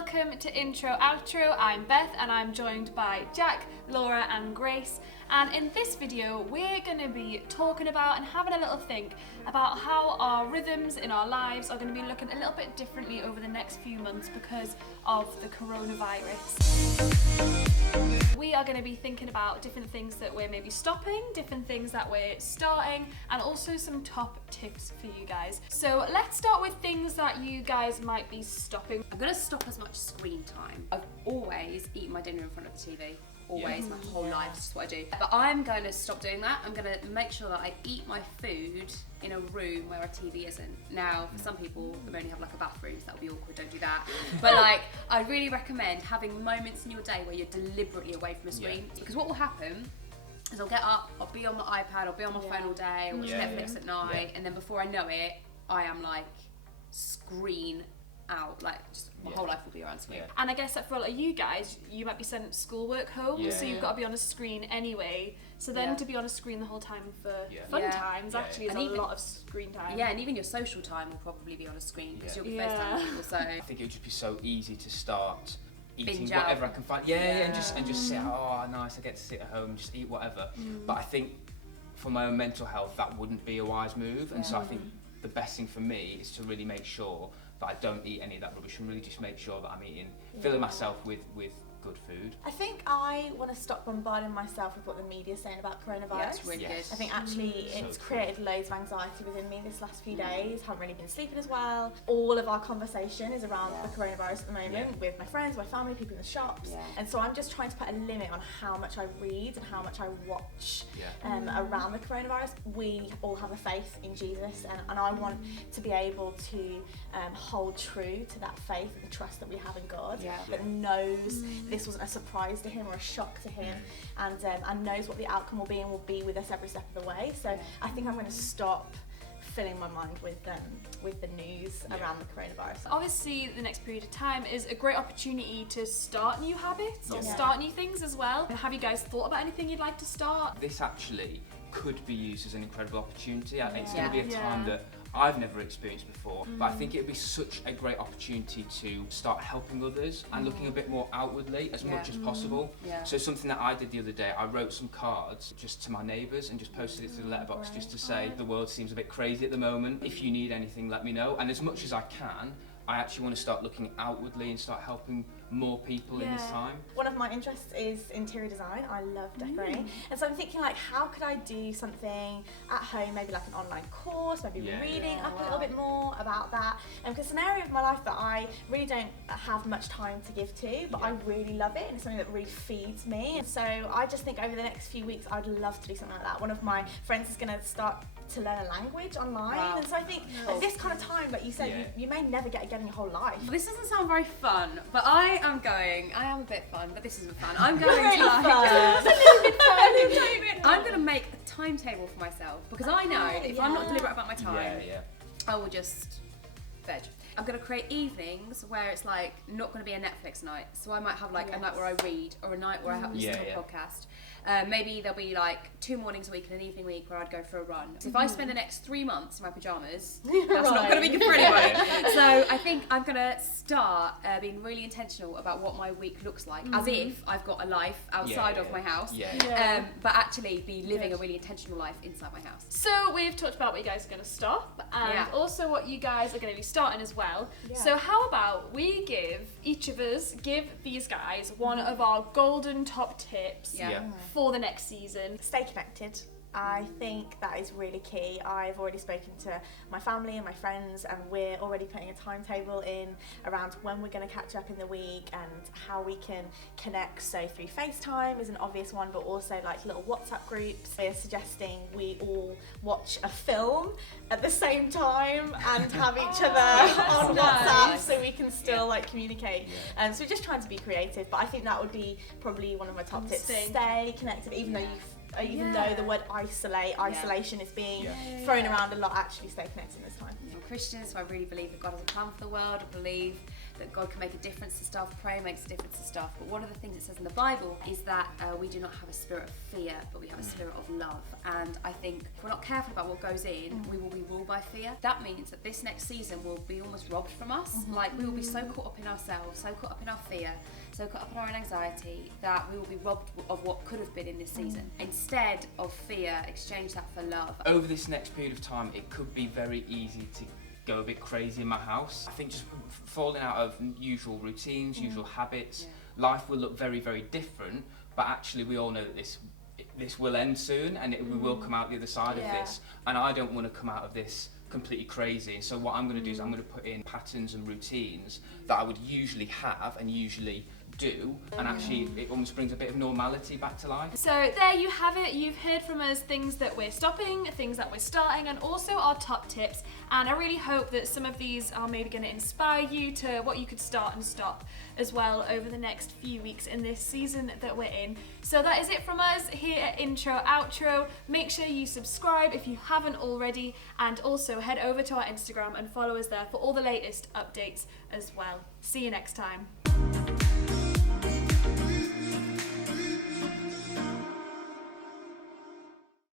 welcome to Intro Outro. I'm Beth and I'm joined by Jack, Laura and Grace, and in this video we're going to be talking about and having a little think about how our rhythms in our lives are going to be looking a little bit differently over the next few months because of the coronavirus. We are going to be thinking about different things that we're maybe stopping, different things that we're starting, and also some top tips for you guys. So let's start with things that you guys might be stopping. I'm going to stop as much screen time. I've always eaten my dinner in front of the TV. Always, my whole life, this is what I do. But I'm going to stop doing that. I'm going to make sure that I eat my food in a room where a TV isn't. Now, for some people, they only have like a bathroom, so that'll be awkward, don't do that. But like, I really recommend having moments in your day where you're deliberately away from a screen. Because what will happen is I'll get up, I'll be on my iPad, I'll be on my phone all day, I'll watch Netflix at night, and then before I know it, I am like screen out, like just my whole life will be around screen. And I guess that for a lot of you guys, you might be sending schoolwork home, so you've got to be on a screen anyway. So then to be on a screen the whole time for fun times actually is a lot of screen time. Yeah, and even your social time will probably be on a screen because you'll be FaceTiming people. So I think it would just be so easy to start eating Binge whatever out. I can find. And just sit. Oh, nice! I get to sit at home and just eat whatever. But I think for my own mental health, that wouldn't be a wise move. And so I think the best thing for me is to really make sure that I don't eat any of that rubbish and really just make sure that I'm eating, filling myself with good food. I think I want to stop bombarding myself with what the media is saying about coronavirus. yeah, it's really good. I think actually it's created loads of anxiety within me this last few days. Haven't really been sleeping as well. All of our conversation is around the coronavirus at the moment with my friends, my family, people in the shops. And so I'm just trying to put a limit on how much I read and how much I watch around the coronavirus. We all have a faith in Jesus, and I want to be able to hold true to that faith and the trust that we have in God that knows this wasn't a surprise to him or a shock to him, and knows what the outcome will be and will be with us every step of the way. So I think I'm going to stop filling my mind with the news around the coronavirus. Obviously, the next period of time is a great opportunity to start new habits or start new things as well. Have you guys thought about anything you'd like to start? This actually could be used as an incredible opportunity. It's going to be a time that I've never experienced before, but I think it would be such a great opportunity to start helping others and looking a bit more outwardly as much as possible. So something that I did the other day, I wrote some cards just to my neighbours and just posted it to the letterbox just to say the world seems a bit crazy at the moment. If you need anything, let me know. And as much as I can, I actually want to start looking outwardly and start helping more people in this time. One of my interests is interior design. I love decorating. And so I'm thinking, like, how could I do something at home, maybe like an online course, maybe reading up a little bit more about that. Because it's an area of my life that I really don't have much time to give to, but I really love it, and it's something that really feeds me. And so I just think over the next few weeks, I'd love to do something like that. One of my friends is going to start to learn a language online, and so I think at this kind of time, like you said, you may never get again in your whole life. This doesn't sound very fun, but I am a bit fun, but this isn't fun. I'm going really to fun. It's a little bit fun. I'm going to make a timetable for myself because I know if I'm not deliberate about my time, I will just veg. I'm going to create evenings where it's like not going to be a Netflix night. So I might have like a night where I read or a night where I have listen to a podcast. Maybe there'll be like 2 mornings a week and an evening week where I'd go for a run. So if I spend the next 3 months in my pyjamas, that's not going to be good for anyone. So I think I'm going to start being really intentional about what my week looks like, as if I've got a life outside of my house, but actually be living a really intentional life inside my house. So we've talked about what you guys are going to stop and also what you guys are going to be starting as well. So how about we give these guys one of our golden top tips for the next season. Stay connected. I think that is really key. I've already spoken to my family and my friends, and we're already putting a timetable in around when we're going to catch up in the week and how we can connect. So through FaceTime is an obvious one, but also like little WhatsApp groups. We're suggesting we all watch a film at the same time and have each other on WhatsApp so we can still like communicate. And so we're just trying to be creative, but I think that would be probably one of my top tips. Stay connected, even though the word isolation is being thrown around a lot, actually stay connected in this time. I'm Christian, so I really believe that God has a plan for the world. I believe that God can make a difference to stuff, prayer makes a difference to stuff. But one of the things it says in the Bible is that we do not have a spirit of fear, but we have a spirit of love. And I think if we're not careful about what goes in, we will be ruled by fear. That means that this next season will be almost robbed from us. Like, we will be so caught up in ourselves, so caught up in our fear, so caught up in our own anxiety, that we will be robbed of what could have been in this season. Instead of fear, exchange that for love. Over this next period of time, it could be very easy to go a bit crazy in my house. I think just falling out of usual routines, usual habits, life will look very, very different, but actually we all know that this will end soon, and we will come out the other side of this, and I don't want to come out of this completely crazy. So what I'm going to do is I'm going to put in patterns and routines that I would usually have and usually do, and actually it almost brings a bit of normality back to life. So there you have it. You've heard from us things that we're stopping, things that we're starting, and also our top tips. And I really hope that some of these are maybe going to inspire you to what you could start and stop as well over the next few weeks in this season that we're in. So that is it from us here at Intro Outro. Make sure you subscribe if you haven't already, and also head over to our Instagram and follow us there for all the latest updates as well. See you next time.